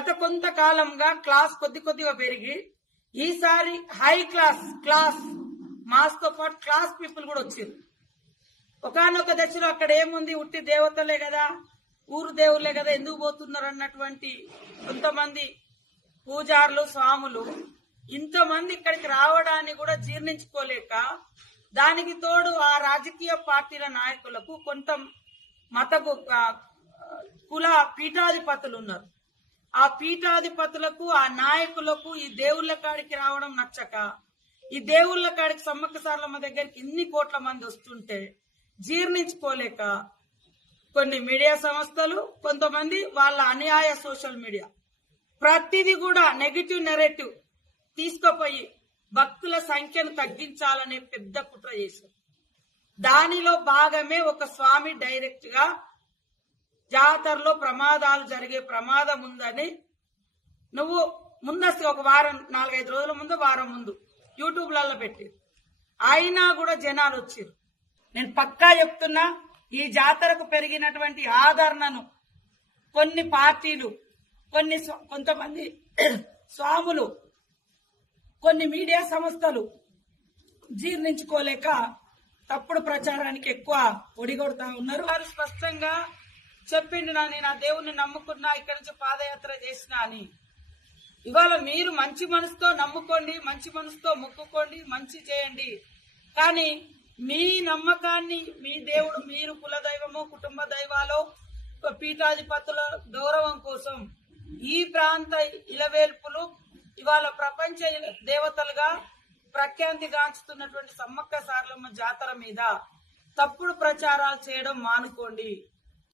గత కొంతకాలంగా క్లాస్ కొద్దిగా పెరిగి ఈసారి హై క్లాస్ మాస్ తో పాటు క్లాస్ పీపుల్ కూడా వచ్చారు. ఒకనొక దశలో అక్కడ ఏముంది, ఉట్టి దేవతలే కదా, ఊరు దేవుళ్లే కదా, ఎందుకు పోతున్నారు అన్నటువంటి కొంతమంది పూజారులు స్వాములు ఇంతమంది ఇక్కడికి రావడాన్ని కూడా జీర్ణించుకోలేక, దానికి తోడు ఆ రాజకీయ పార్టీల నాయకులకు కొంత మత కుల పీఠాధిపతులు ఉన్నారు. ఆ పీఠాధిపతులకు ఆ నాయకులకు ఈ దేవుళ్ల కాడికి రావడం నచ్చక, ఈ దేవుళ్ల కాడికి సమ్మక్క సారలమ్మ దగ్గరికి ఇన్ని కోట్ల మంది వస్తుంటే జీర్ణించుకోలేక కొన్ని మీడియా సంస్థలు, కొంతమంది వాళ్ళ అన్యాయ సోషల్ మీడియా ప్రతిదీ కూడా నెగిటివ్ నెరేటివ్ తీసుకుపోయి భక్తుల సంఖ్యను తగ్గించాలనే పెద్ద కుట్ర చేశారు. దానిలో భాగమే ఒక స్వామి డైరెక్ట్ గా జాతరలో ప్రమాదాలు జరిగే ప్రమాదం ఉందని నువ్వు ముందస్తు ఒక వారం 4-5 రోజుల ముందు వారం ముందు యూట్యూబ్లలో పెట్టి అయినా కూడా జనాలు వచ్చారు. నేను పక్కా చెప్తున్నా, ఈ జాతరకు పెరిగినటువంటి ఆదరణను కొన్ని పార్టీలు, కొంతమంది స్వాములు, కొన్ని మీడియా సంస్థలు జీర్ణించుకోలేక తప్పుడు ప్రచారానికి ఎక్కువ ఒడిగొడతా ఉన్నారు. వారు స్పష్టంగా చెప్పిండు, నేను ఆ దేవుణ్ణి నమ్ముకున్నా, ఇక్కడి నుంచి పాదయాత్ర చేసినా అని. ఇవాళ మీరు మంచి మనసుతో నమ్ముకోండి, మంచి మనసుతో మొక్కుకోండి, మంచి చేయండి. కానీ మీ నమ్మకాన్ని, మీ దేవుడు, మీరు కులదైవమో కుటుంబ దైవాలో పీఠాధిపతుల గౌరవం కోసం ఈ ప్రాంత ఇలవేల్పులు ఇవాళ ప్రపంచ దేవతలుగా ప్రఖ్యాతిగాంచుతున్నటువంటి సమ్మక్క సారలమ్మ జాతర మీద తప్పుడు ప్రచారాలు చేయడం మానుకోండి.